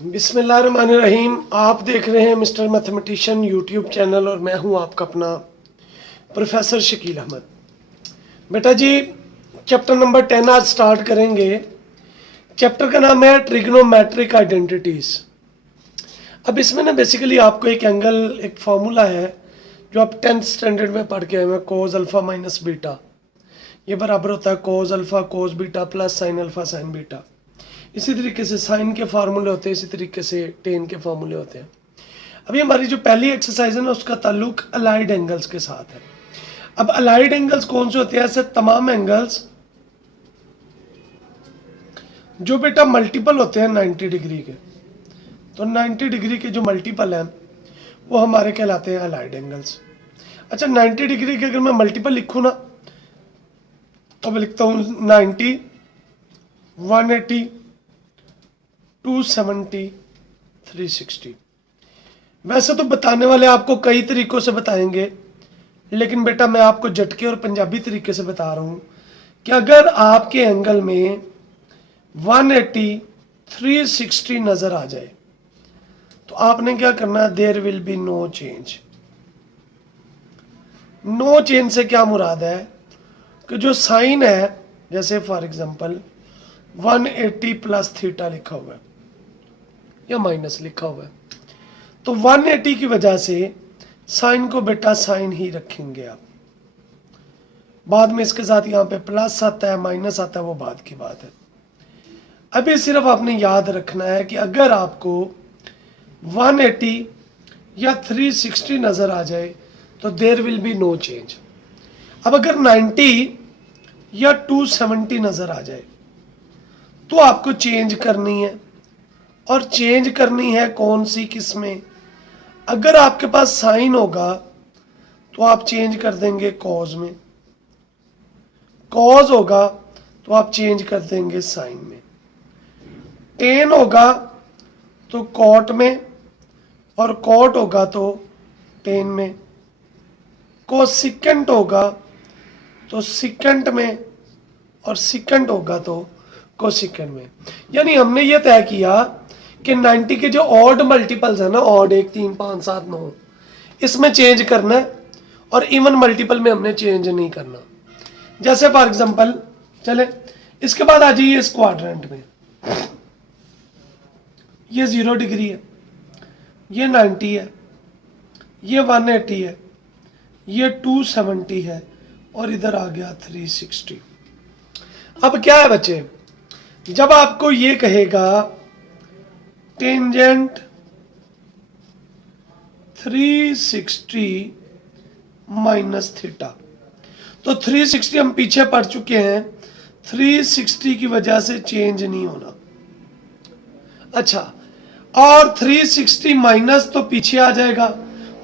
बिस्मिल्लाहिर्रहमानिर्रहीम। आप देख रहे हैं मिस्टर मैथमेटिशियन यूट्यूब चैनल और मैं हूं आपका अपना प्रोफेसर शकील अहमद। बेटा जी, चैप्टर नंबर 10 आज स्टार्ट करेंगे। चैप्टर का नाम है ट्रिग्नोमेट्रिक आइडेंटिटीज़। अब इसमें ना बेसिकली आपको एक एंगल, एक फार्मूला है जो आप 10th स्टैंडर्ड में पढ़ के आए हैं, कोस अल्फ़ा माइनस बीटा। ये बराबर होता है cos alpha cos beta plus sine alpha sine beta. इसी तरीके से साइन के फार्मूले होते हैं, इसी तरीके से टेन के फार्मूले होते हैं। अभी हमारी जो पहली एक्सरसाइज है ना, उसका ताल्लुक अलाइड एंगल्स के साथ है। अब अलाइड एंगल्स कौन से होते हैं? ऐसे तमाम एंगल्स जो बेटा मल्टीपल होते हैं 90 डिग्री के। तो 90 डिग्री के जो मल्टीपल हैं वो हमारे कहलाते हैं अलाइड एंगल्स। अच्छा, 90 डिग्री के अगर मैं मल्टीपल लिखूँ ना, तो मैं लिखता हूँ 90, 180, 270, 360। वैसे तो बताने वाले आपको कई तरीकों से बताएंगे, लेकिन बेटा मैं आपको झटके और पंजाबी तरीके से बता रहा हूं कि अगर आपके एंगल में 180, 360 नजर आ जाए तो आपने क्या करना है? There will be no change. No change से क्या मुराद है कि जो साइन है, जैसे फॉर एग्जांपल 180 प्लस थीटा लिखा हुआ है या माइनस लिखा हुआ है, तो 180 की वजह से साइन को बेटा साइन ही रखेंगे आप। बाद में इसके साथ यहाँ पे प्लस आता है, माइनस आता है, वो बाद की बात है। अभी सिर्फ आपने याद रखना है कि अगर आपको 180 या 360 नजर आ जाए तो there will be no change. अब अगर 90 या 270 नजर आ जाए तो आपको चेंज करनी है। और चेंज करनी है कौन सी, किस में? अगर आपके पास साइन होगा तो आप चेंज कर देंगे कॉज में, कॉज होगा तो आप चेंज कर देंगे साइन में, टेन होगा तो कॉट में, और कॉट होगा तो टेन में, कोसिकेंट होगा तो सिकेंट में, और सिकेंट होगा तो कोसिकेंट में। यानी हमने ये तय किया कि 90 के जो ऑड मल्टीपल्स है ना, ऑड 1 3 5 7 9, इसमें चेंज करना है, और इवन मल्टीपल में हमने चेंज नहीं करना। जैसे फॉर एग्जांपल, चले इसके बाद आ जाइए इस क्वाड्रेंट में। ये 0 डिग्री है, ये 90 है, ये 180 है, ये 270 है, और इधर आ गया 360। अब क्या है बच्चे, जब आपको ये कहेगा टेंजेंट 360 माइनस थीटा, तो 360 हम पीछे पढ़ चुके हैं, 360 की वजह से चेंज नहीं होना। अच्छा, और 360 माइनस तो पीछे आ जाएगा,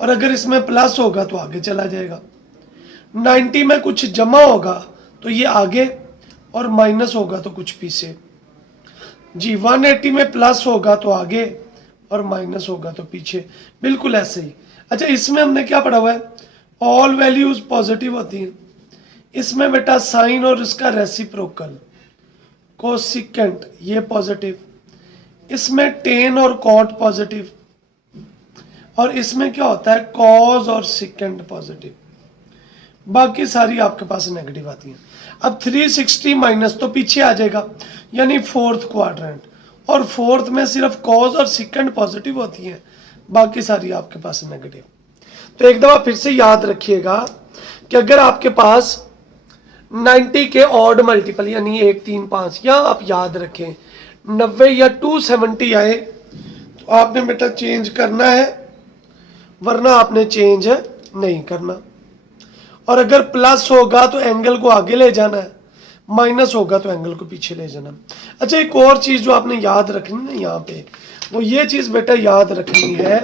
और अगर इसमें प्लस होगा तो आगे चला जाएगा। 90 में कुछ जमा होगा तो ये आगे, और माइनस होगा तो कुछ पीछे जी। 180 में प्लस होगा तो आगे, और माइनस होगा तो पीछे, बिल्कुल ऐसे ही। अच्छा, इसमें हमने क्या पढ़ा हुआ है? ऑल वैल्यूज पॉजिटिव होती हैं। इसमें बेटा साइन और इसका रेसिप्रोकल कोसिकेंट ये पॉजिटिव, इसमें टेन और कॉट पॉजिटिव, और इसमें क्या होता है? कॉज और सिकेंट पॉजिटिव। बाकी सारी आपके पास नेगेटिव आती हैं। अब 360 माइनस तो पीछे आ जाएगा, यानी फोर्थ क्वाड्रेंट, और फोर्थ में सिर्फ कॉज और सिकेंड पॉजिटिव होती हैं, बाकी सारी आपके पास नेगेटिव। तो एक दफा फिर से याद रखिएगा कि अगर आपके पास 90 के ऑड मल्टीपल यानी 1 3 5, या आप याद रखें 90 या 270 आए तो आपने बेटा चेंज करना है, वरना आपने चेंज नहीं करना। और अगर प्लस होगा तो एंगल को आगे ले जाना है, माइनस होगा तो एंगल को पीछे ले जाना। अच्छा, एक और चीज जो आपने याद रखनी है यहाँ पे, वो ये चीज बेटा याद रखनी है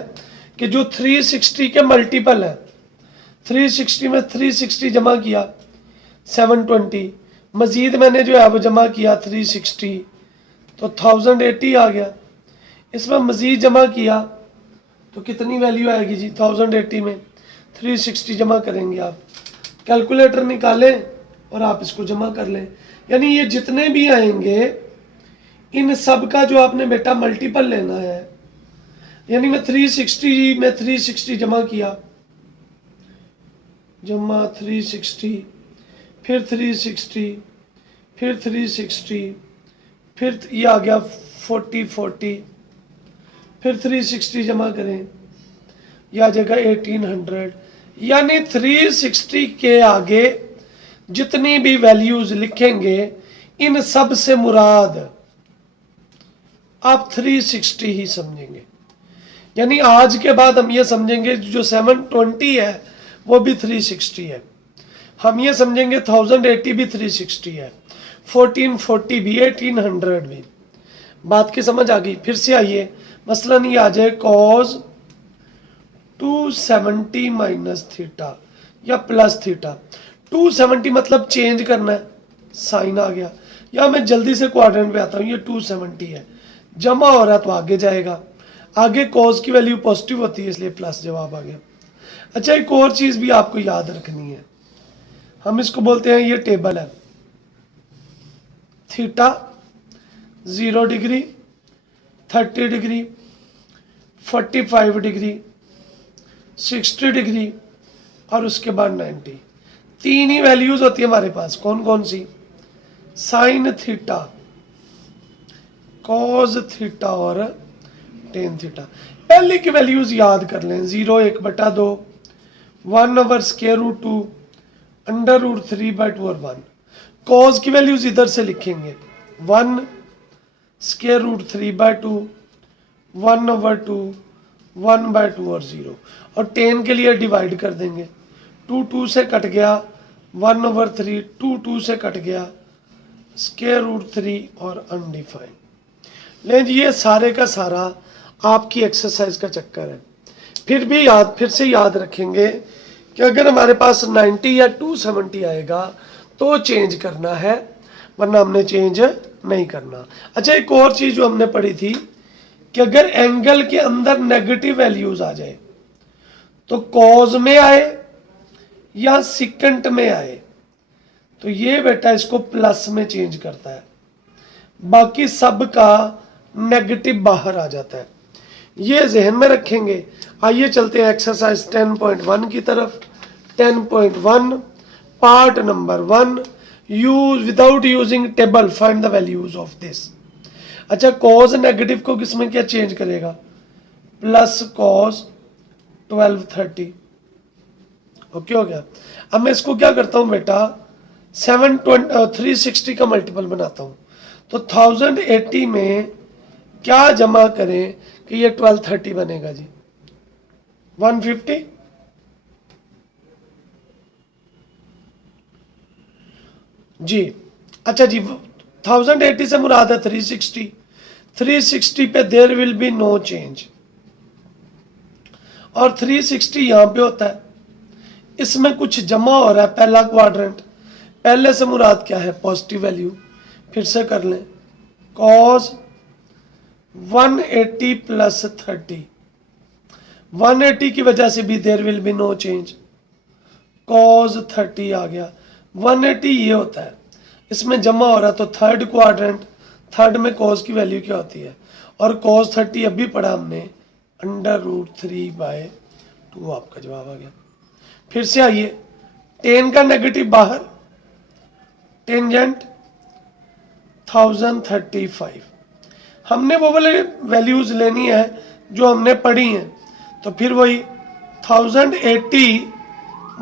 कि जो 360 के मल्टीपल है, 360 में 360 जमा किया 720, मजीद मैंने जो है वो जमा किया 360 तो 1080 आ गया। इसमें मजीद जमा किया तो कितनी वैल्यू आएगी जी? 1080 में 360 जमा करेंगे आप, कैलकुलेटर निकालें और आप इसको जमा कर लें। यानी ये जितने भी आएंगे इन सब का जो आपने बेटा मल्टीपल लेना है, यानी मैं 360 जमा किया, जमा 360, फिर 360, फिर 360, फिर ये आ गया 40, फिर 360 जमा करें, यह आ जाएगा 1800। यानी 360 के आगे जितनी भी वैल्यूज लिखेंगे इन सब से मुराद आप 360 ही समझेंगे। यानी आज के बाद हम ये समझेंगे जो 720 है वो भी 360 है, हम ये समझेंगे 1080 भी 360 है, 1440 भी, 1800 भी। बात की समझ आ गई? फिर से आइए, मसलन ये आ जाए cos 270 माइनस थीटा या प्लस थीटा। 270 मतलब चेंज करना है, साइन आ गया, या मैं जल्दी से क्वाड्रेंट पे आता हूँ, ये 270 है, जमा हो रहा है तो आगे जाएगा, आगे cos की वैल्यू पॉजिटिव होती है इसलिए प्लस जवाब आ गया। अच्छा, एक और चीज भी आपको याद रखनी है, हम इसको बोलते हैं, ये टेबल है, theta 0 degree, 30 degree, 45 degree, 60 degree और उसके बाद 90। तीन ही वैल्यूज होती है हमारे पास, कौन कौन सी? साइन थीटा, कॉस थीटा और टेन थीटा। पहले की वैल्यूज याद कर लें, 0 1/2, 1/√2, √3/2 और 1। कॉस की वैल्यूज इधर से लिखेंगे, 1√3/2, 1/2, 1/2 और 0। और 10 के लिए डिवाइड कर देंगे, 2 से कट गया, 1/3, 2 से कट गया, √3 और अनडिफाइंड। लेकिन ये सारे का सारा आपकी एक्सरसाइज का चक्कर है। फिर से याद रखेंगे कि अगर हमारे पास 90 या 270 आएगा तो चेंज करना है, वरना हमने चेंज नहीं करना। अच्छा, एक और चीज जो हमने पढ़ी थी कि अगर एंगल के अंदर नेगेटिव वैल्यूज आ जाए तो कॉज में आए या सिकेंट में आए तो ये बेटा इसको प्लस में चेंज करता है, बाकी सब का नेगेटिव बाहर आ जाता है। ये जहन में रखेंगे। आइए चलते हैं एक्सरसाइज 10.1 की तरफ। 10.1 part number 1, use without using table find the values of this. अच्छा, कॉज नेगेटिव को किसमें क्या चेंज करेगा? Plus cos 1230। ओके हो गया। अब मैं इसको क्या करता हूं बेटा, 360 का मल्टीपल बनाता हूं, तो 1080 में क्या जमा करें कि ये 1230 बनेगा जी? 150। जी अच्छा जी, 1080 से मुराद है 360। 360 पे there will be no change, और 360 यहां पे होता है, इसमें कुछ जमा हो रहा है, पहला क्वाड्रेंट। पहले से मुराद क्या है? Positive value. फिर से कर लें, cos 180 प्लस 30, 180 की वजह से भी there will be no change, cos 30 आ गया। 180 ये होता है, इसमें जमा हो रहा है तो थर्ड क्वाड्रेंट, थर्ड में cos की वैल्यू क्या होती है? और cos 30 अभी पढ़ा हमने, √3/2 आपका जवाब आ गया। फिर से आइए, 10 का नेगेटिव बाहर, टेंजेंट 1035। हमने वो वाले वैल्यूज लेनी है जो हमने पढ़ी हैं, तो फिर वही 1080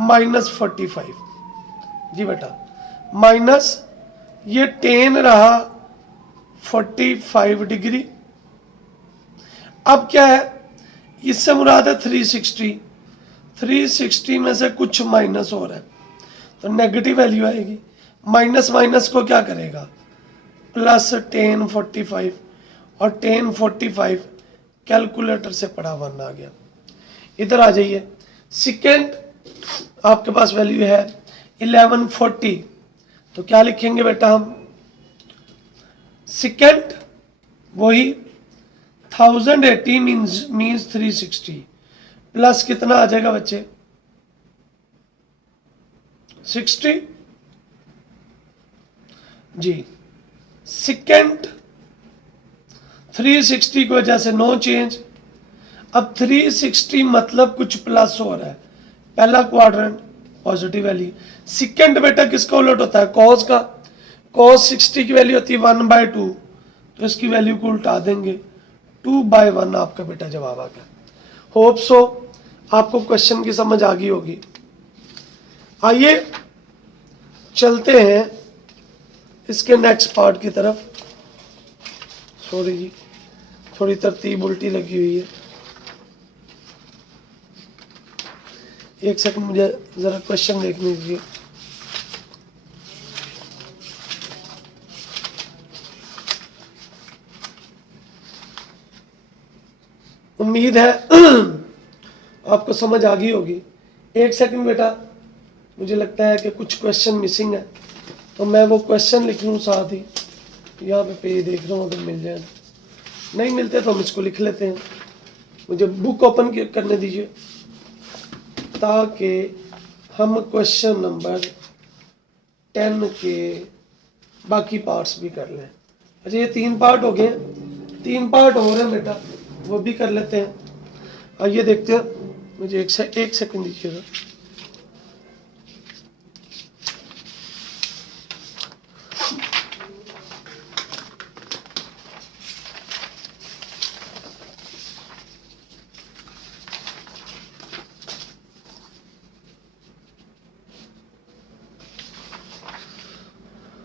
माइनस 45 जी बेटा, माइनस ये 10 रहा 45 डिग्री। अब क्या है, इससे मुराद है 360। 360 में से कुछ माइनस हो रहा है तो नेगेटिव वैल्यू आएगी। माइनस माइनस को क्या करेगा? प्लस 1045, और 1045 कैलकुलेटर से पढ़ा 1 आ गया। इधर आ जाइए, सेकेंड आपके पास वैल्यू है 1140, तो क्या लिखेंगे बेटा हम? सेकेंड वही 1080 मीन्स 360 प्लस कितना आ जाएगा बच्चे? 60 जी। सेकेंड 360 की वजह से नो चेंज। अब 360 मतलब कुछ प्लस हो रहा है, पहला क्वाड्रेंट पॉजिटिव वैल्यू। सेकंड बेटा किसका उलट होता है, कॉस का। कॉस 60 की वैल्यू होती है 1/2, तो इसकी वैल्यू को उल्टा देंगे, 2/1 आपका बेटा जवाब आ गया। होप सो आपको क्वेश्चन की समझ आ गई होगी। आइए चलते हैं इसके नेक्स्ट पार्ट की तरफ। सॉरी जी, थोड़ी तरतीब उल्टी लगी हुई है, एक सेकंड मुझे जरा क्वेश्चन देखने दीजिए। उम्मीद है आपको समझ आ गई होगी। एक सेकंड बेटा, मुझे लगता है कि कुछ क्वेश्चन मिसिंग है, तो मैं वो क्वेश्चन लिख लूँ साथ ही। यहाँ पे पेज देख रहा हूँ, अगर मिल जाए, नहीं मिलते तो हम इसको लिख लेते हैं। मुझे बुक ओपन करने दीजिए ताकि हम क्वेश्चन नंबर 10 के बाकी पार्ट्स भी कर लें। अच्छा, ये 3 पार्ट हो गए, 3 पार्ट हो रहे हैं बेटा, वो भी कर लेते हैं। आइए देखते हैं, मुझे एक सेकंड दीजिएगा।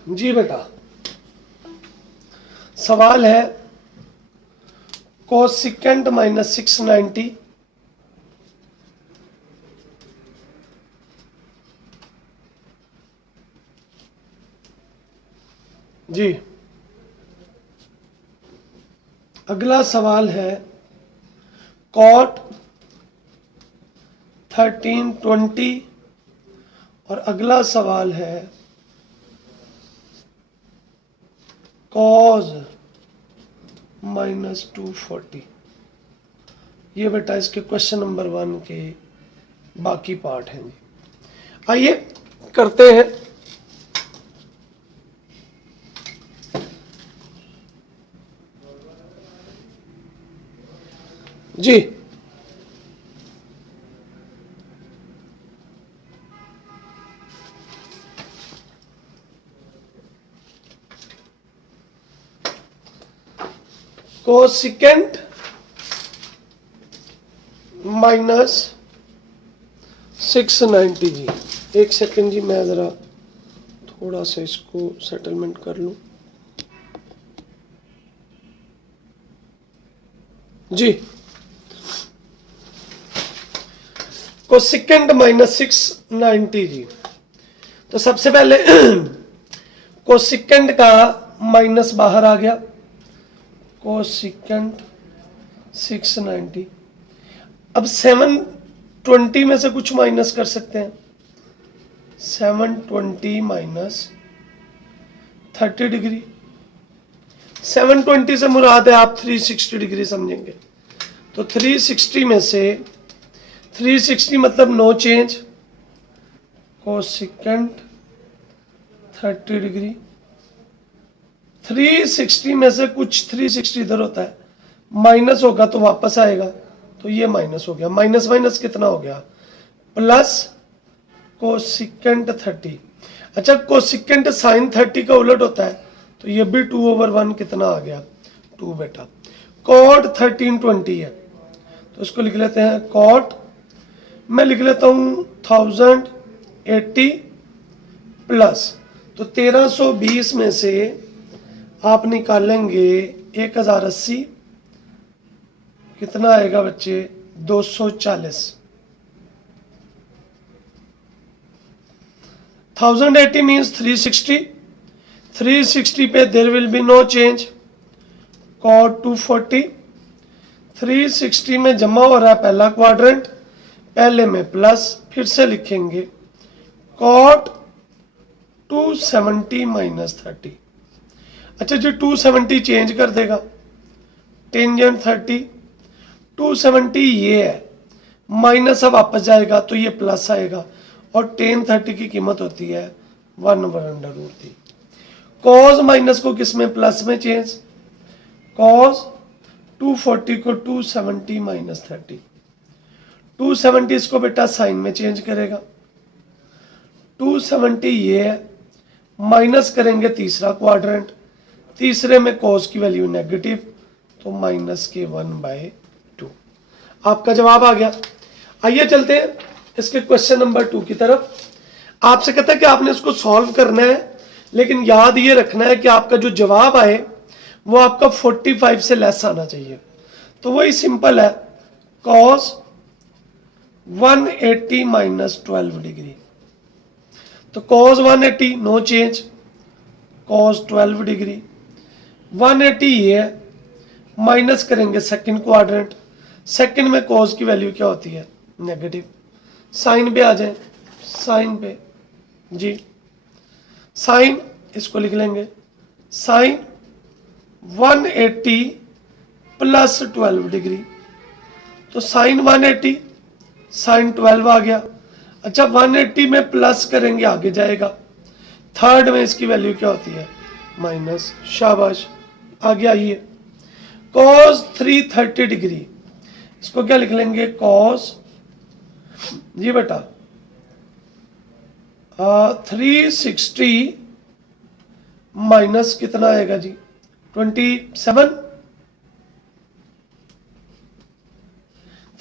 जी बेटा, सवाल है कोसिकेंट -690 जी। अगला सवाल है कॉट 1320 और अगला सवाल है कॉज -240। ये बेटा इसके क्वेश्चन नंबर 1 के बाकी पार्ट हैं। आइए करते हैं। जी, कोसिकेंट -690 जी। एक सेकंड जी, मैं ज़रा थोड़ा सा इसको सेटलमेंट कर लूँ। जी, कोसिकेंट -690 जी। तो सबसे पहले कोसिकेंट का माइनस बाहर आ गया, कोसिकेंट 690। अब 720 में से कुछ माइनस कर सकते हैं, 720 माइनस 30 डिग्री। 720 से मुराद है आप 360 डिग्री समझेंगे, तो 360 में से 360 मतलब नो चेंज, कोसिकेंट 30 डिग्री। 360 में से कुछ 360 इधर होता है, माइनस होगा तो वापस आएगा, तो ये माइनस हो गया। माइनस माइनस कितना हो गया, प्लस कोसिकेंट 30। अच्छा, कोसिकेंट साइन 30 का उलट होता है, तो ये भी 2/1 कितना आ गया, 2 बेटा। कॉट 1320 है, तो इसको लिख लेते हैं कॉट, मैं लिख लेता हूँ 1080 प्लस, तो 1320 में से आप निकालेंगे 1080, कितना आएगा बच्चे, 240। 1080 मीन्स 360, 360 पे there will be no change, cot 240। 360 में जमा हो रहा है पहला क्वाड्रेंट, पहले में प्लस, फिर से लिखेंगे कॉट 270 माइनस 30। अच्छा जी, 270 चेंज कर देगा, टेंजेंट 30, 270 ये है, माइनस अब वापस जाएगा तो ये प्लस आएगा, और टेन 30 की कीमत होती है 1/√3। कॉस माइनस को किस में, प्लस में चेंज, कॉस 240 को 270 माइनस 30, 270 इसको बेटा साइन में चेंज करेगा, 270 ये है, माइनस करेंगे तीसरा क्वाड्रेंट, तीसरे में कॉस की वैल्यू नेगेटिव, तो माइनस के 1/2। आपका जवाब आ गया। आइए चलते हैं इसके क्वेश्चन नंबर 2 की तरफ। आपसे कहता है कि आपने इसको सॉल्व करना है, लेकिन याद ये रखना है कि आपका जो जवाब आए वो आपका 45 से लेस आना चाहिए। तो वही सिंपल है, cos 180 माइनस 12 डिग्री। तो cos 180 no change, cos 12 degree 180 ये है, माइनस करेंगे सेकंड क्वाड्रेंट, सेकंड में cos की वैल्यू क्या होती है नेगेटिव, साइन पे आ जाए, साइन पे जी, साइन इसको लिख लेंगे, साइन 180 प्लस 12 डिग्री, तो साइन 180 साइन 12 आ गया। अच्छा 180 में प्लस करेंगे आगे जाएगा, थर्ड में इसकी वैल्यू क्या होती है माइनस, शाबाश आगे आइए। cos 330 डिग्री, इसको क्या लिख लेंगे cos जी बेटा 360 माइनस कितना आएगा जी 27,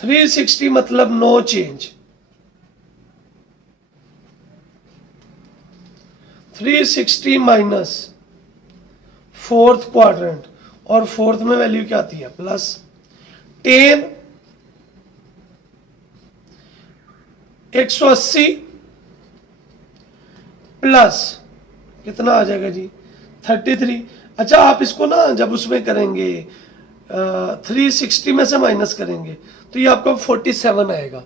360 मतलब no change, 360 minus fourth quadrant, और फोर्थ में वैल्यू क्या आती है प्लस, 10 180 प्लस कितना आ जाएगा जी 33। अच्छा आप इसको ना जब उसमें करेंगे 360 में से माइनस करेंगे तो ये आपका 47 आएगा,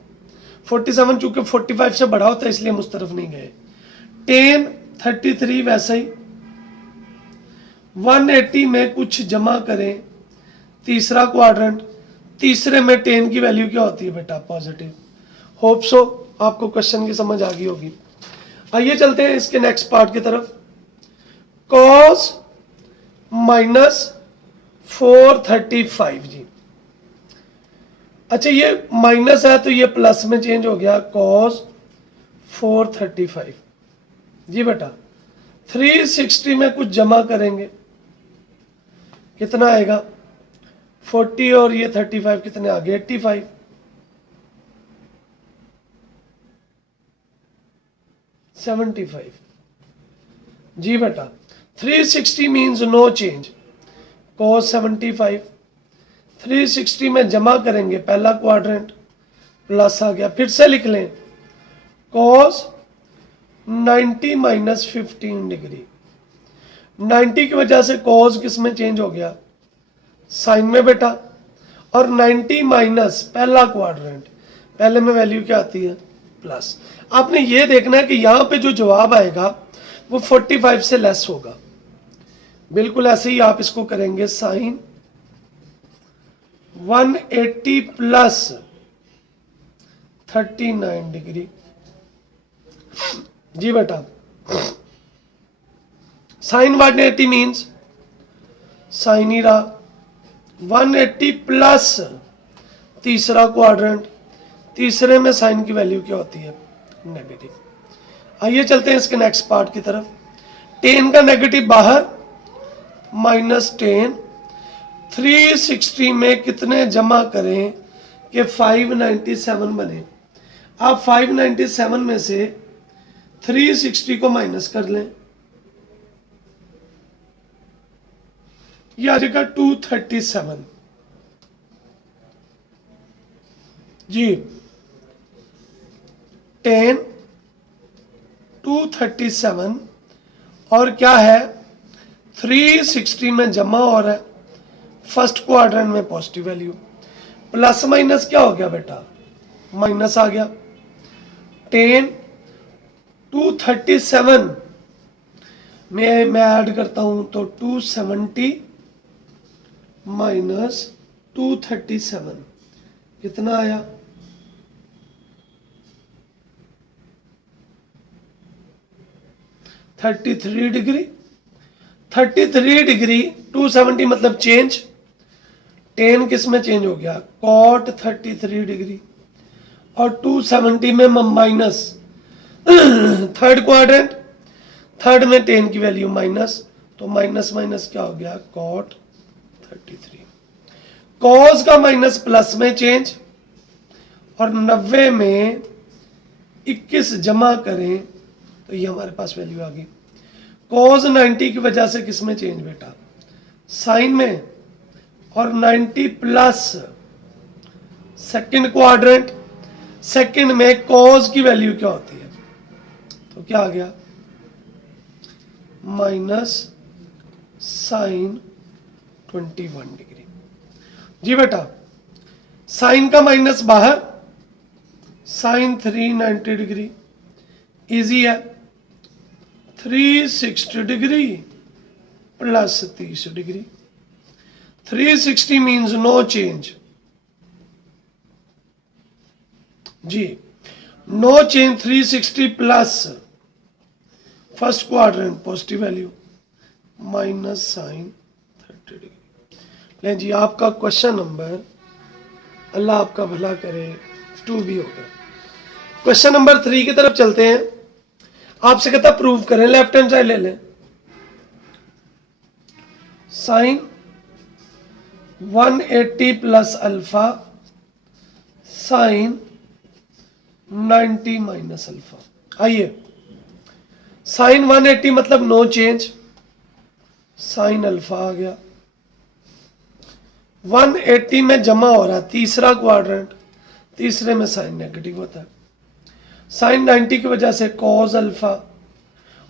47 चूंकि 45 से बड़ा होता है इसलिए हम उस तरफ नहीं गए। 10 33 वैसा ही 180 में कुछ जमा करें, तीसरा क्वाड्रेंट, तीसरे में 10 की वैल्यू क्या होती है बेटा पॉजिटिव। होप सो आपको क्वेश्चन की समझ आ गई होगी। आइए चलते हैं इसके नेक्स्ट पार्ट की तरफ। cos माइनस 435 जी, अच्छा ये माइनस है तो ये प्लस में चेंज हो गया, cos 435 जी बेटा, 360 में कुछ जमा करेंगे कितना आएगा 40 और ये 35 कितने आ गए 85, 75 जी बेटा, 360 मीन्स नो चेंज, cos 75, 360 में जमा करेंगे पहला क्वाड्रेंट प्लस आ गया, फिर से लिख लें cos 90 माइनस 15 डिग्री, 90 की वजह से cos किस में चेंज हो गया साइन में बेटा, और 90 माइनस पहला क्वाड्रेंट, पहले में वैल्यू क्या आती है प्लस। आपने ये देखना है कि यहां पे जो जवाब आएगा वो 45 से लेस होगा, बिल्कुल ऐसे ही आप इसको करेंगे साइन 180 प्लस 39 डिग्री जी बेटा, साइन 180 मीन्स साइन ही रहा, 180 प्लस तीसरा क्वाड्रेंट, तीसरे में साइन की वैल्यू क्या होती है नेगेटिव। आइए चलते हैं इसके नेक्स्ट पार्ट की तरफ। 10 का नेगेटिव बाहर, माइनस 10, 360 में कितने जमा करें कि 597 बने। आप 597 में से 360 को माइनस कर लें, यह आ जाएगा 237 जी, 10 237 और क्या है 360 में जमा हो रहा है, फर्स्ट क्वाड्रेंट में पॉजिटिव वैल्यू, प्लस माइनस क्या हो गया बेटा माइनस आ गया, 10 237 में मैं ऐड करता हूं तो 270 माइनस 237 कितना आया 33 डिग्री, 33 डिग्री 270 मतलब चेंज, tan किस में चेंज हो गया, cot 33 डिग्री, और 270 में माइनस थर्ड क्वाड्रेंट, थर्ड में tan की वैल्यू माइनस, तो माइनस माइनस क्या हो गया, cot 33। cos का माइनस प्लस में चेंज, और 90 में 21 जमा करें तो ये हमारे पास वैल्यू आ गई। cos 90 की वजह से किस में चेंज बेटा, साइन में, और 90 प्लस सेकंड क्वाड्रेंट, सेकंड में cos की वैल्यू क्या होती है, तो क्या आ गया, माइनस साइन 21 डिग्री। जी बेटा, साइन का माइनस बाहर, साइन 390 डिग्री, इजी है, 360 degree plus 30 degree, 360 means no change, जी no change, 360 plus first quadrant positive value, minus sine 30 degree. लें जी, आपका क्वेश्चन नंबर, अल्लाह आपका भला करे, 2 भी हो गया। क्वेश्चन नंबर 3 की तरफ चलते हैं। आपसे कहता प्रूव करें, लेफ्ट हैंड साइड ले लें, sine 180 plus alpha sine 90 minus alpha. आइए, साइन 180 मतलब नो चेंज, साइन अल्फा आ गया, 180 में जमा हो रहा है तीसरा क्वाड्रेंट, तीसरे में साइन नेगेटिव होता है, साइन 90 की वजह से कॉस अल्फा,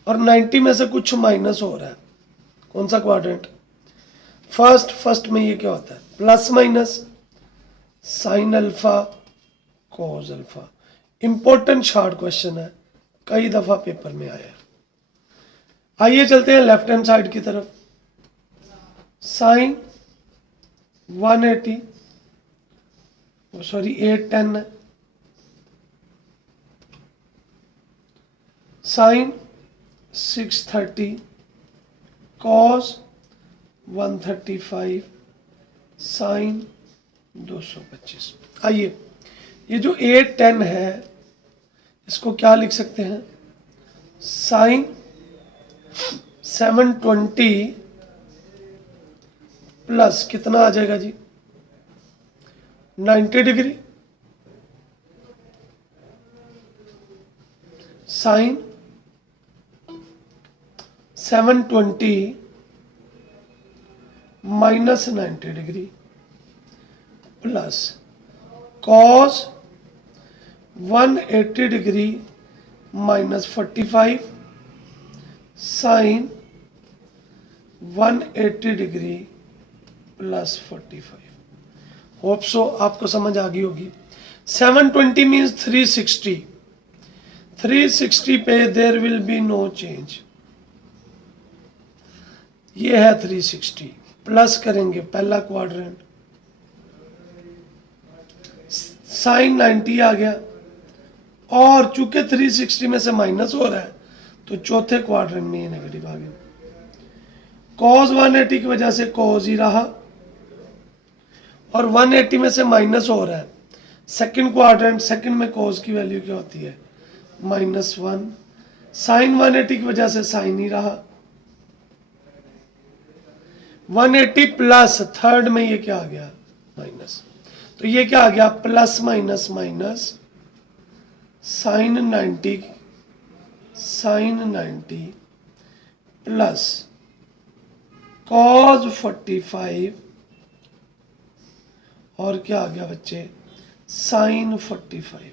और 90 में से कुछ माइनस हो रहा है, कौन सा क्वाड्रेंट, फर्स्ट में ये क्या होता है, plus minus sine alpha cos alpha. Important short question है, कई दफा पेपर में आया है। आइए चलते हैं लेफ्ट हैंड साइड की तरफ, साइन 180, सॉरी 810 है, साइन 630 कॉस 135 साइन 225। आइए, ये जो 810 है इसको क्या लिख सकते हैं, साइन 720 प्लस कितना आ जाएगा जी, 90 degree, sine 720 minus 90 degree plus cos 180 degree minus 45 sine 180 degree plus 45। Hope so आपको समझ आ गई होगी। 720 मीन्स 360, 360 पे there will be no change, ये है 360, प्लस करेंगे पहला क्वाड्रेंट, साइन 90 आ गया, और चूंकि 360 में से माइनस हो रहा है तो चौथे क्वाड्रेंट में ये नेगेटिव आ गया, कॉस 180 की वजह से कॉस ही रहा, और 180 में से माइनस हो रहा है, सेकंड क्वाड्रेंट, सेकंड में कॉस की वैल्यू क्या होती है, -1, साइन 180 की वजह से साइन ही रहा, 180 प्लस थर्ड में ये क्या आ गया, माइनस, तो ये क्या आ गया, plus minus minus sine 90 plus cos 45, और क्या आ गया बच्चे, साइन 45।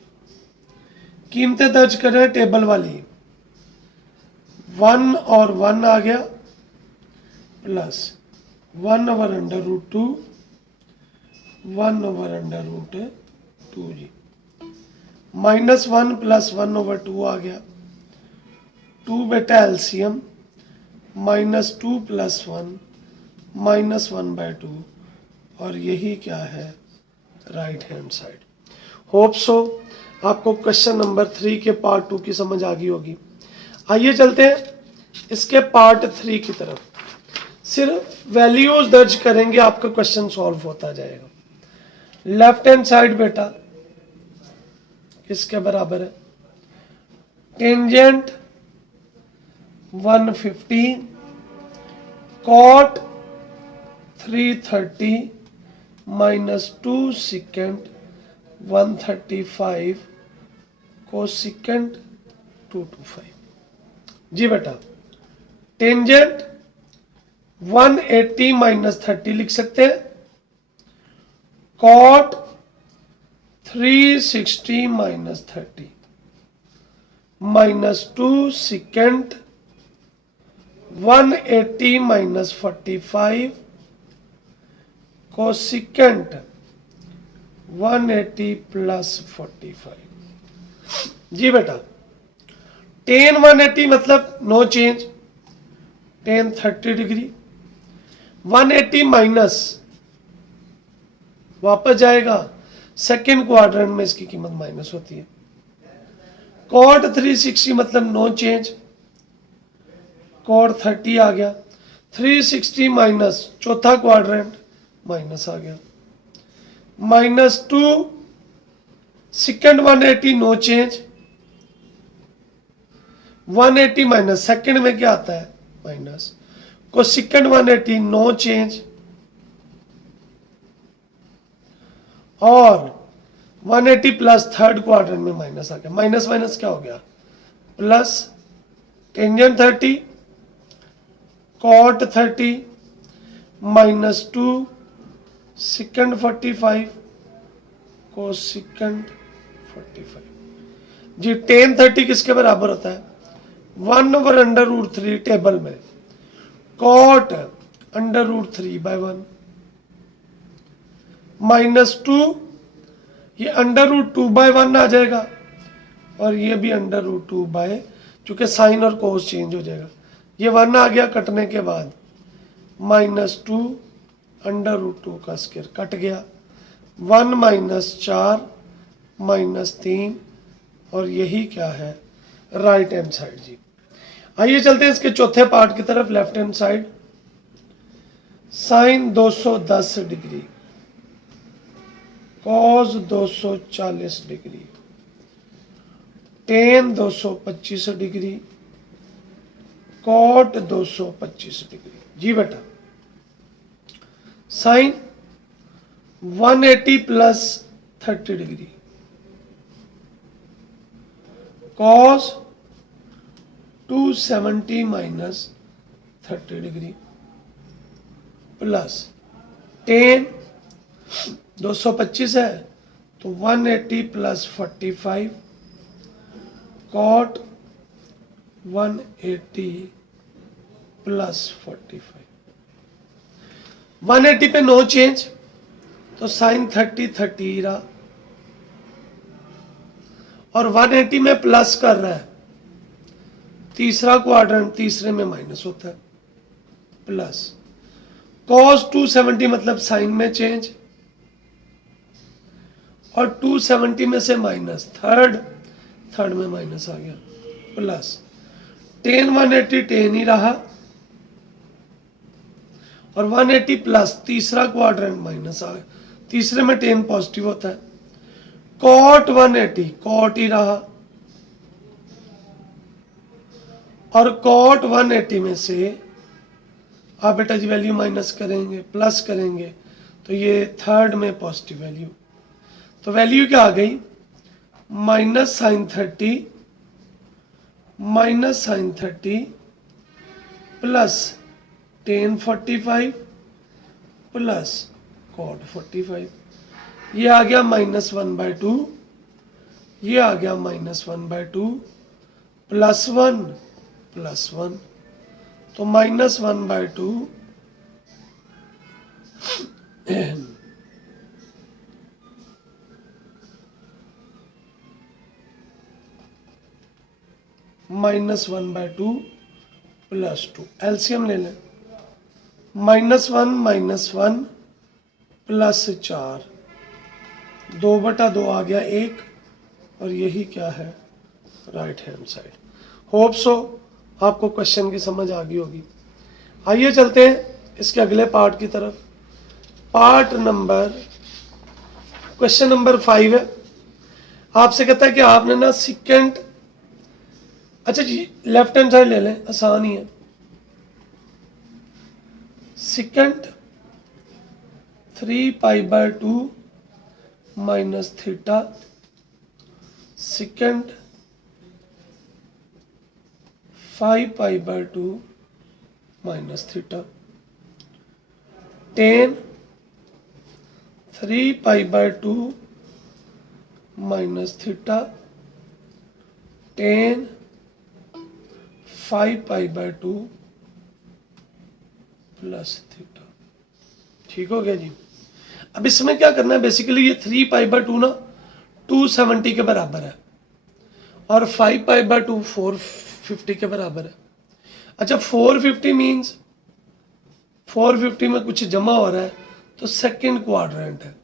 कीमतें दर्ज करें टेबल वाली, 1 और 1 आ गया, प्लस 1/√2, 1/√2 जी, -1 प्लस 1/2 आ गया, 2 बेटा एलसीएम, -2 प्लस 1 -1/2, और यही क्या है, right hand side. Hope so आपको क्वेश्चन नंबर 3 के पार्ट 2 की समझ आ गई होगी। आइए चलते हैं इसके पार्ट 3 की तरफ। सिर्फ वैल्यूज दर्ज करेंगे, आपका क्वेश्चन सॉल्व होता जाएगा। लेफ्ट हैंड साइड बेटा किसके बराबर है? Tangent 150 cot 330 minus 2 second 135 cosecant 225। जी बेटा, टेंजेंट 180 माइनस 30 लिख सकते हैं, cot 360 minus 30 minus 2 second 180 minus 45 cosecant 180 plus 45। जी बेटा, टेन 180 मतलब no change, tan 30 degree, 180 minus वापस जाएगा, सेकेंड क्वाड्रेंट में इसकी कीमत माइनस होती है। कॉट 360 मतलब नो चेंज, कॉट 30 आ गया, 360 माइनस चौथा क्वाड्रेंट माइनस आ गया, minus 2 second 180 no change, 180 minus second में क्या आता है माइनस, को सेकेंड 180 नो चेंज, और 180 प्लस थर्ड क्वाड्रेंट में माइनस आ गया, माइनस माइनस क्या हो गया plus, tangent 30 cot 30 minus 2 second 45 cosecant 45। जी टेन 30 किसके बराबर होता है? 1/√3 टेबल में कॉट √3/1 माइनस 2, ये √2/1 आ जाएगा, और ये भी √2, चूंकि साइन और कोस चेंज हो जाएगा, ये 1 आ गया कटने के बाद, माइनस 2 √2 का स्क्वायर कट गया, 1 माइनस 4 माइनस 3, और यही क्या है राइट हैंड साइड। जी आइए चलते हैं इसके चौथे पार्ट की तरफ, left hand side. Sine 210 degree, cos 240 degree, tan 225 degree, cot 225 degree. जी बेटा, sine 180 plus 30 degree, cos 270 minus 30 degree, plus tan 225 है तो 180 प्लस 45, कॉट 180 प्लस 45। 180 पे नो चेंज, तो साइन 30 30 रहा, और 180 में प्लस कर रहा है, तीसरा क्वाड्रेंट तीसरे में माइनस होता है, प्लस कॉस 270 मतलब साइन में चेंज, और 270 में से माइनस थर्ड में माइनस आ गया, प्लस टेन 180 टेन ही रहा, और 180 प्लस तीसरा क्वाड्रेंट माइनस आ गया, तीसरे में टेन पॉजिटिव होता है, कॉट 180 कॉट ही रहा, और कॉट 180 में से आप बेटा जी वैल्यू माइनस करेंगे प्लस करेंगे, तो ये थर्ड में पॉजिटिव वैल्यू, तो वैल्यू क्या आ गई minus sine 30 plus tan 45 plus cot 45, ये आ गया -1/2, ये आ गया -1/2 +1 तो -1/2 -1/2 +2, एलसीएम ले लें, -1 +4, 2/2 आ गया 1, और यही क्या है right hand side. Hope so आपको क्वेश्चन की समझ आ गई होगी। आइए चलते हैं इसके अगले पार्ट की तरफ। पार्ट नंबर, क्वेश्चन नंबर 5 है। आपसे कहता है कि आपने ना सेकेंड, अच्छा जी लेफ्ट हैंड साइड ले लें, आसान ही है। Second 3π/2 minus theta, second 5π/2 minus theta, tan 3π/2 minus theta, tan 5π/2 plus theta. ठीक हो गया जी। अब इसमें क्या करना है, बेसिकली ये 3π/2 ना 270 के बराबर है और 5π/2 450 के बराबर है। अच्छा 450 मीन्स 450 में कुछ जमा हो रहा है तो सेकंड क्वाड्रेंट है,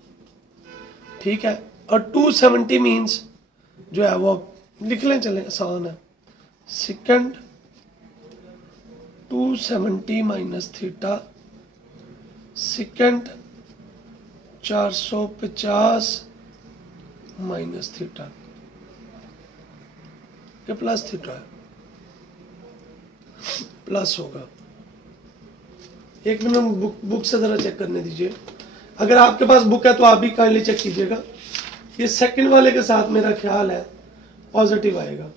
ठीक है। और 270 मीन्स जो है वो लिख लें, चले आसान है। Second 270 minus theta, second 450 minus theta के प्लस थीटा है, प्लस होगा। एक मिनट बुक से जरा चेक करने दीजिए। अगर आपके पास बुक है तो आप भी काइंडली चेक कीजिएगा। ये सेकंड वाले के साथ मेरा ख्याल है पॉजिटिव आएगा।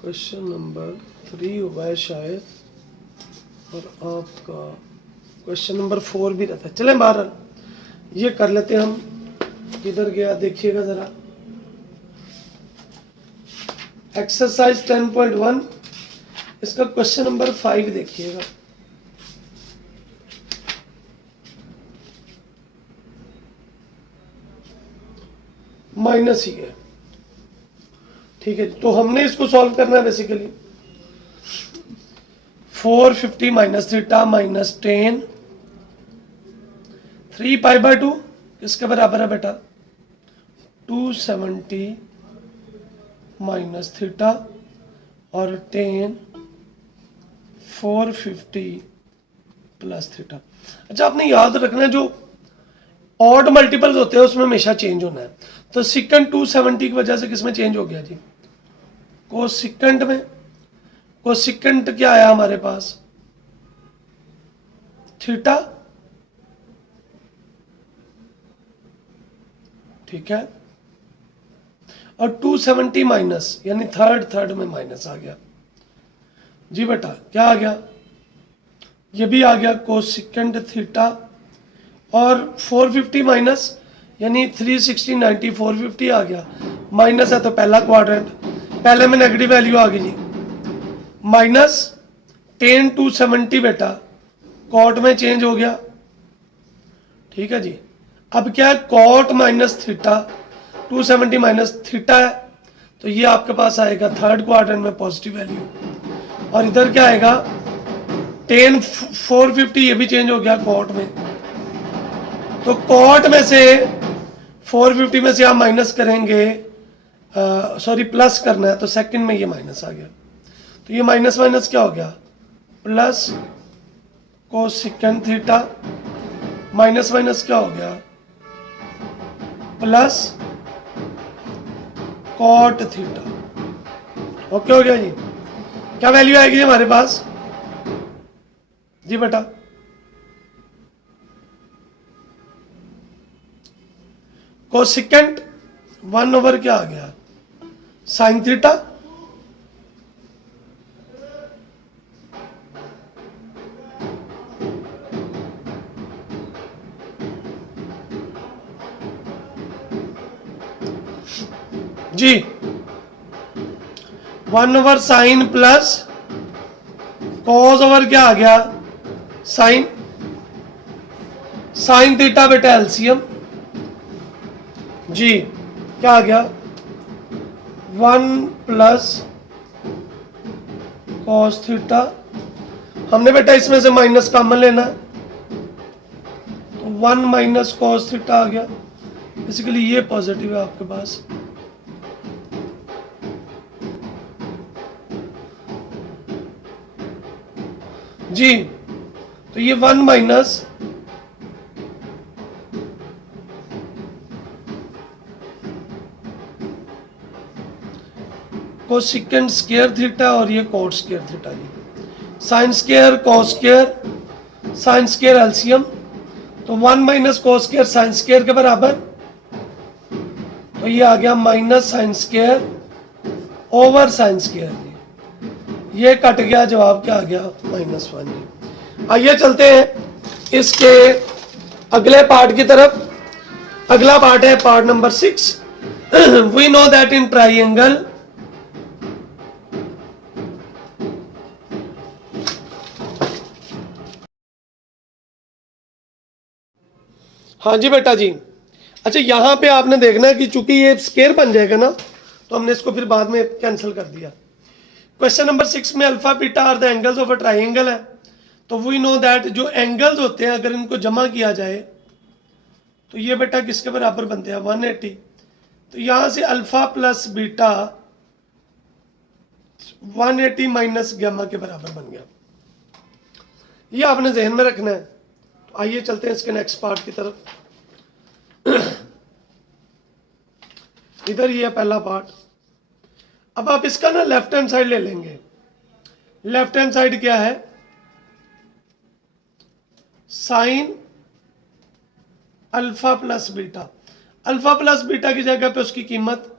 क्वेश्चन नंबर 3 हुआ है शायद, और आपका क्वेश्चन नंबर 4 भी रहता है। चलें बहरहाल ये कर लेते हैं हम। किधर गया देखिएगा जरा, एक्सरसाइज 10.1 इसका क्वेश्चन नंबर 5 देखिएगा। माइनस ही है, ठीक है। तो हमने इसको सॉल्व करना है बेसिकली। 450 माइनस थीटा माइनस 10, 3π/2 किसके बराबर है बेटा, 270 माइनस थीटा और 10 450 प्लस थीटा। अच्छा आपने याद रखना है जो ऑड मल्टीपल्स होते हैं उसमें हमेशा चेंज होना है। तो सेकंड 270 की वजह से किसमें चेंज हो गया जी, कोसेकेंड में। कोसेकेंड क्या आया हमारे पास, थीटा, ठीक है। और 270 माइनस यानी थर्ड में माइनस आ गया जी बेटा। क्या आ गया, ये भी आ गया कोसेकेंड थीटा। और 450 माइनस यानी 360 90 450 आ गया। माइनस है तो पहला क्वाड्रेंट, पहले में नेगेटिव वैल्यू आ गई जी। माइनस 10 270 बेटा कॉट में चेंज हो गया, ठीक है जी। अब क्या है, cot minus theta, 270 minus theta है तो ये आपके पास आएगा थर्ड क्वाड्रेंट में पॉजिटिव वैल्यू। और इधर क्या आएगा, 10 450 ये भी चेंज हो गया कॉट में। तो कॉट में से 450 में से आप माइनस करेंगे, सॉरी प्लस करना है तो सेकंड में ये माइनस आ गया। तो ये माइनस माइनस क्या हो गया, plus cosecant theta, minus minus क्या हो गया, प्लस कॉट थीटा। ओके हो गया जी। क्या वैल्यू आएगी हमारे पास जी बेटा, कोसेकेंट 1 ओवर क्या आ गया, साइन थीटा, जी 1 over sine plus cos over क्या आ गया, साइन। साइन थीटा बेटा एलसीएम जी क्या आ गया, 1 प्लस कॉस थीटा, हमने बेटा इसमें से माइनस कॉमन लेना है, तो 1 माइनस कॉस थीटा आ गया। बेसिकली ये पॉजिटिव है आपके पास। जी, तो ये 1 माइनस कोसेकेंट स्क्वायर थीटा और ये कॉट स्क्वायर थीटा, जी sine square cos square, sine square LCM, तो 1 minus cos square sine square के बराबर, तो ये आ गया minus sine square over sine square, जी ये कट गया, जवाब क्या आ गया -1। जी आइए चलते हैं इसके अगले पार्ट की तरफ। अगला पार्ट है part number 6। We know that in triangle हाँ जी बेटा जी। अच्छा, यहाँ पे आपने देखना है कि चूंकि ये स्केयर बन जाएगा ना, तो हमने इसको फिर बाद में कैंसिल कर दिया। क्वेश्चन नंबर 6 में alpha beta are the angles of a triangle है, तो वी नो दैट जो एंगल्स होते हैं अगर इनको जमा किया जाए तो ये बेटा किसके बराबर बनते हैं 180। तो यहाँ से alpha plus beta 180 minus gamma के बराबर बन गया। ये आपने जहन में रखना है। तो आइए चलते हैं इसके नेक्स्ट पार्ट की तरफ। इधर ये पहला पार्ट। अब आप इसका ना लेफ्ट हैंड साइड ले लेंगे। लेफ्ट हैंड साइड क्या है, sine alpha plus beta. Alpha plus beta की जगह पे उसकी कीमत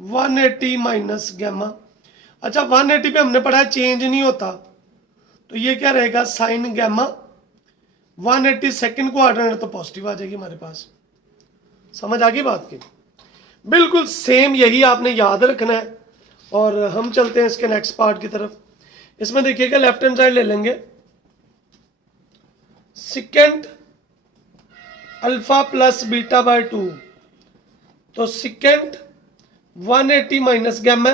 180 माइनस गैमा। अच्छा, 180 पे हमने पढ़ा चेंज नहीं होता, तो ये क्या रहेगा साइन गैमा 180 सेकंड क्वाड्रेंट, तो पॉजिटिव आ जाएगी हमारे पास। समझ आ गई बात की? बिल्कुल सेम यही आपने याद रखना है। और हम चलते हैं इसके नेक्स्ट पार्ट की तरफ। इसमें देखिएगा लेफ्ट हैंड साइड ले लेंगे, second alpha plus beta by 2, तो सेकेंड 180 माइनस गैमा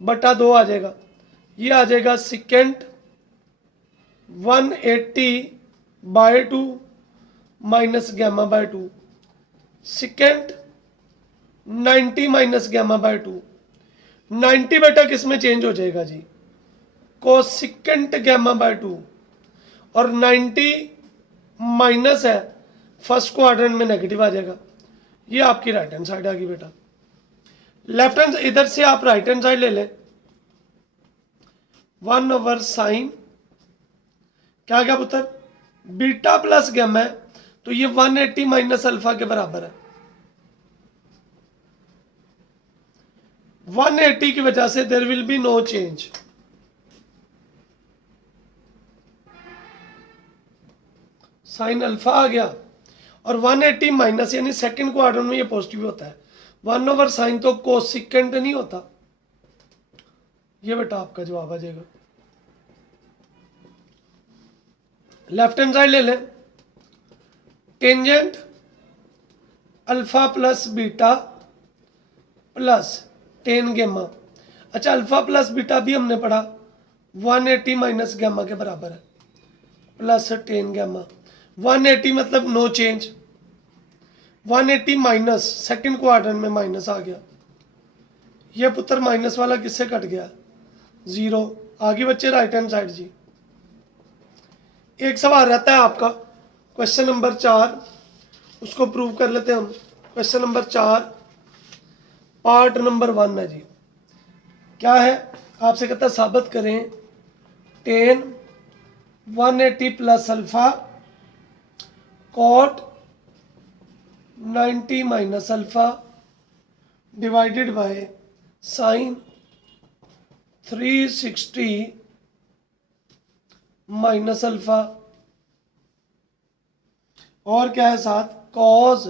बटा 2 आ जाएगा। ये आ जाएगा second 180 by 2 minus gamma by 2, second 90 minus gamma by 2। 90 बेटा किस में चेंज हो जाएगा जी, कोसेकेंट गैमा बाय 2, और 90 माइनस है फर्स्ट क्वाड्रेंट में नेगेटिव आ जाएगा। ये आपकी राइट हैंड साइड आ गई बेटा। लेफ्ट हैंड इधर से आप राइट हैंड साइड ले लें, 1 ओवर साइन क्या गया पुत्र बीटा प्लस गैमा है, तो ये 180 माइनस अल्फा के बराबर है। 180 की वजह से there will be no change. Sine alpha आ गया, और 180 माइनस यानी सेकंड क्वाड्रेंट में ये पॉजिटिव होता है। 1 ओवर साइन तो कोसेकेंट नहीं होता। ये बेटा आपका जवाब आ जाएगा। लेफ्ट हैंड साइड ले लें, tangent alpha plus beta plus tan gamma. अच्छा, अल्फा प्लस बीटा भी हमने पढ़ा 180 माइनस गैमा के बराबर है, प्लस टेन गैमा। 180 मतलब no change, 180 minus second quadrant में माइनस आ गया। ये पुत्र माइनस वाला किससे कट गया 0। आगे बच्चे राइट हैंड साइड जी। एक सवाल रहता है आपका क्वेश्चन नंबर 4, उसको प्रूव कर लेते हैं हम। क्वेश्चन नंबर 4 पार्ट नंबर 1 है जी। क्या है, आपसे कहता है साबित करें tan 180 plus alpha cot 90 minus alpha divided by sine 360 minus alpha, और क्या है साथ cos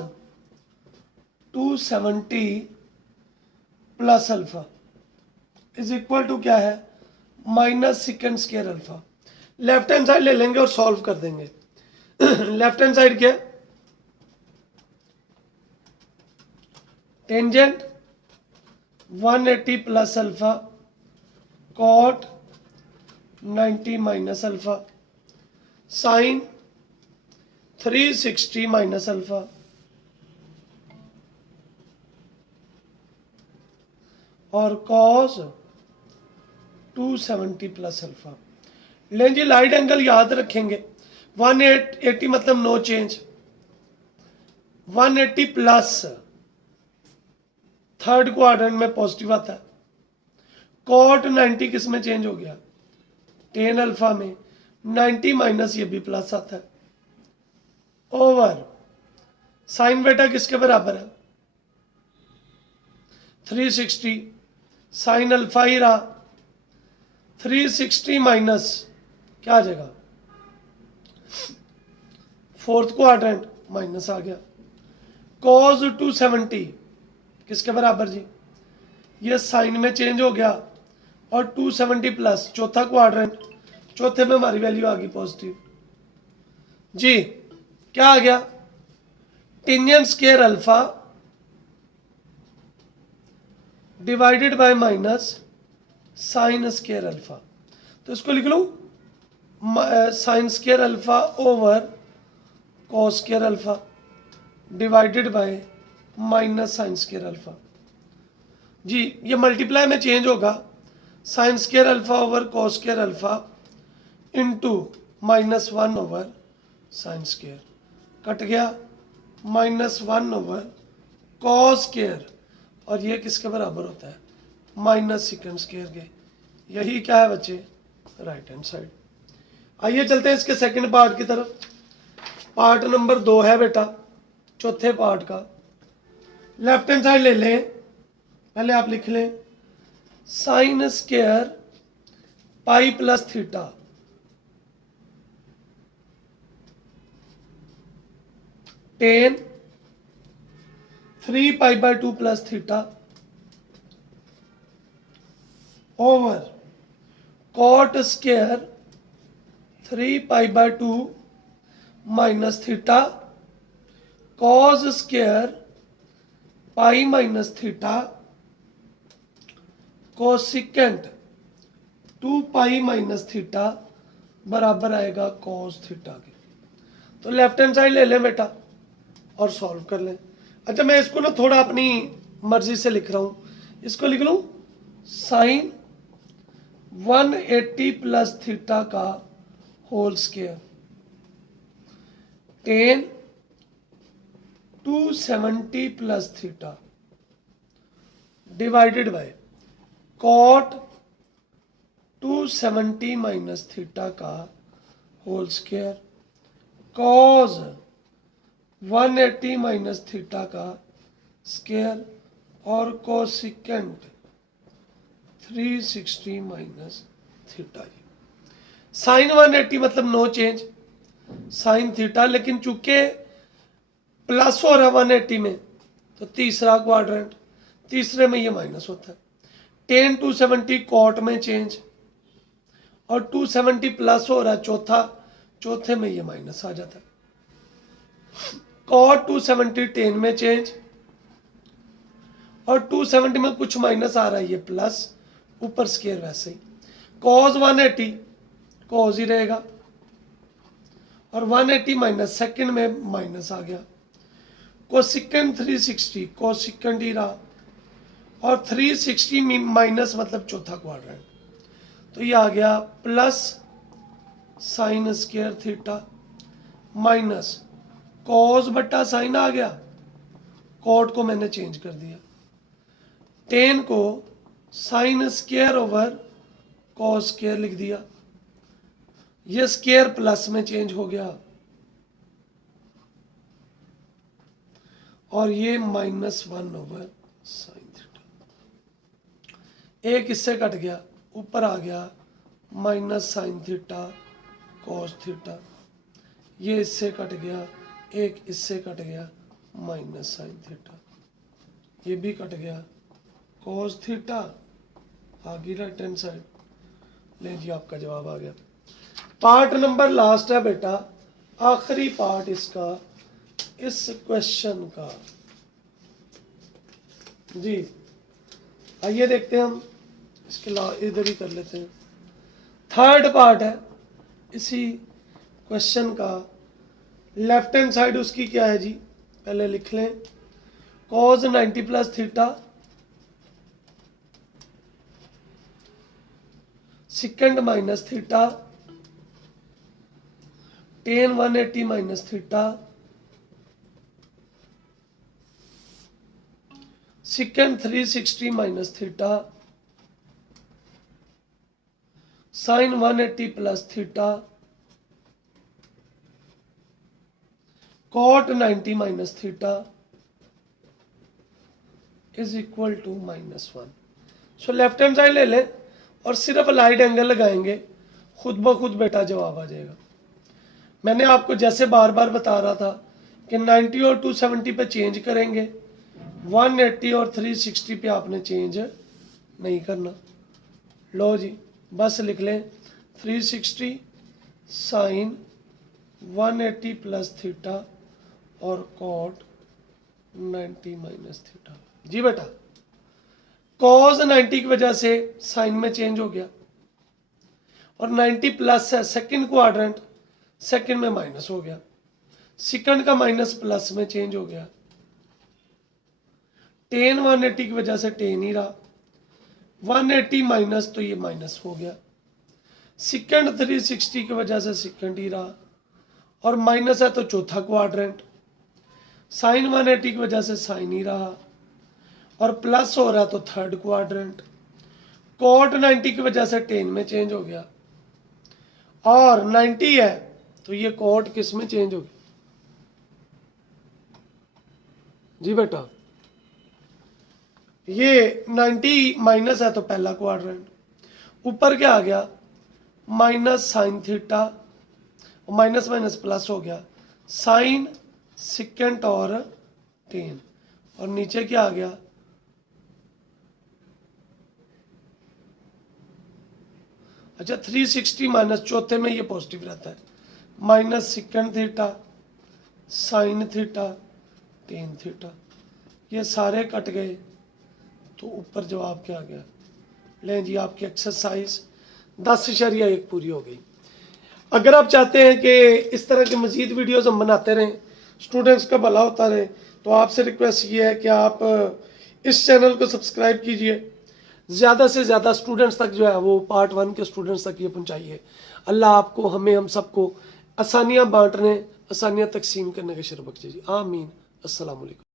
270 plus alpha is equal to क्या है minus second square alpha. Left hand side ले लेंगे और सॉल्व कर देंगे। लेफ्ट हैंड साइड क्या tangent 180 plus alpha cot 90 minus alpha sine 360 minus alpha और कॉस 270 प्लस अल्फा। लें जी लाइट एंगल याद रखेंगे 180 मतलब no change, 180 plus third quadrant में पॉजिटिव आता है, कॉट 90 किस में चेंज हो गया, टेन अल्फा में, 90 माइनस ये भी प्लस आता है, ओवर साइन बेटा किसके बराबर है 360, साइन अल्फा ही रहा, 360 माइनस क्या आ जाएगा फोर्थ क्वाड्रेंट माइनस आ गया, कॉस 270 किसके बराबर जी, ये साइन में चेंज हो गया और 270 प्लस चौथा क्वाड्रेंट, चौथे में हमारी वैल्यू आ गई पॉजिटिव जी, क्या आ गया tangent square alpha divided by minus sine square alpha, तो इसको लिख लो sine square alpha over cos square alpha divided by minus sine square alpha जी, ये मल्टीप्लाई में चेंज होगा, sine square alpha over cos square alpha into -1 over sine square, cut गया -1 over cos square, और ये किसके बराबर होता है माइनस सेकंड स्क्वायर के, यही क्या है बच्चे राइट हैंड साइड। आइए चलते हैं इसके सेकंड पार्ट की तरफ, पार्ट नंबर 2 है बेटा चौथे पार्ट का, लेफ्ट हैंड साइड ले लें, पहले आप लिख लें sine square pi plus theta tan 3 pi by 2 plus theta over cot square 3 pi by 2 minus theta cos square pi minus theta cosecant 2 pi minus theta बराबर आएगा कॉस थीटा के। तो लेफ्ट हैंड साइड ले लें बेटा और solve कर लें। अच्छा मैं इसको ना थोड़ा अपनी मर्जी से लिख रहा हूं, इसको लिख लूं साइन 180 प्लस थीटा का whole square tan 270 plus theta divided by cot 270 minus theta का whole square cos 180 minus theta का स्क्वायर और कोसिकेंट 360 माइनस थीटा। साइन 180 मतलब नो चेंज साइन थीटा, लेकिन चूंकि प्लस हो रहा 180 में तो तीसरा क्वाड्रेंट, तीसरे में ये माइनस होता है, टेन 270 कॉट में चेंज और 270 प्लस हो रहा है चौथा, चौथे में ये माइनस आ जाता है, कॉट 270 टेन में चेंज और 270 में कुछ माइनस आ रहा है ये प्लस, ऊपर स्क्वायर वैसे ही, कॉस 180 कॉस ही रहेगा और 180 माइनस सेकंड में माइनस आ गया, कोसिकेंट 360 कोसिकेंट ही रहा और 360 माइनस मतलब चौथा क्वाड्रेंट, तो ये आ गया plus sine square theta minus cos बट्टा साइन आ गया, कॉट को मैंने चेंज कर दिया, टेन को sign square over cos square लिख दिया, ये स्क्वायर प्लस में चेंज हो गया और ये -1 ओवर साइन थीटा, एक इससे कट गया, ऊपर आ गया minus sine theta cos theta, ये इससे कट गया, एक इससे कट गया माइनस साइन थीटा, ये भी कट गया कॉस थीटा, आ गई राइट हैंड साइड। ले जी आपका जवाब आ गया। पार्ट नंबर लास्ट है बेटा, आखिरी पार्ट इसका इस क्वेश्चन का जी। आइए देखते हैं हम इसके इधर ही कर लेते हैं। थर्ड पार्ट है इसी क्वेश्चन का। लेफ्ट हैंड साइड उसकी क्या है जी, पहले लिख लें। cos 90 plus theta second minus theta tan 180 minus theta second 360 minus theta sin 180 plus theta cot 90 minus theta is equal to -1। So left hand side ले लें और सिर्फ लाइट एंगल लगाएंगे, खुद ब खुद बेटा जवाब आ जाएगा। मैंने आपको जैसे बार बार बता रहा था कि 90 और 270 पे चेंज करेंगे, 180 और 360 पे आपने चेंज नहीं करना। लो जी बस लिख लें 360 साइन 180 प्लस थीटा और कॉट 90 माइनस थीटा। जी बेटा कॉस 90 की वजह से साइन में चेंज हो गया और 90 प्लस है सेकंड क्वाड्रेंट, सेकंड में माइनस हो गया, सेकंड का माइनस प्लस में चेंज हो गया। tan 180 की वजह से tan ही रहा, 180 माइनस तो ये माइनस हो गया, सेकंड 360 की वजह से सेकंड ही रहा और माइनस है तो चौथा क्वाड्रेंट, साइन 180 की वजह से साइन ही रहा और प्लस हो रहा है तो थर्ड क्वाड्रेंट। कॉट 90 की वजह से tan में चेंज हो गया और 90 है तो ये कॉट किस में चेंज हो गया जी बेटा, ये 90 माइनस है तो पहला क्वाड्रेंट, ऊपर क्या आ गया minus sine theta, minus minus plus हो गया साइन सेकंड और tan, और नीचे क्या आ गया अच्छा 360 माइनस चौथे में ये पॉजिटिव रहता है, minus second theta sine theta tan theta, ये सारे कट गए तो ऊपर जवाब क्या आ गया। लें जी आपकी एक्सरसाइज 10.1 पूरी हो गई। अगर आप चाहते हैं कि इस तरह के मज़ीद वीडियोस हम बनाते रहें, स्टूडेंट्स का भला होता रहे, तो आपसे रिक्वेस्ट ये है कि आप इस चैनल को सब्सक्राइब कीजिए, ज़्यादा से ज़्यादा स्टूडेंट्स तक जो है वो पार्ट 1 के स्टूडेंट्स तक ये पहुंचाइए। अल्लाह आपको हमें हम सबको आसानियाँ बांटने, आसानियाँ तकसीम करने का शर्फ बख्शे जी, आमीन। अस्सलाम वालेकुम।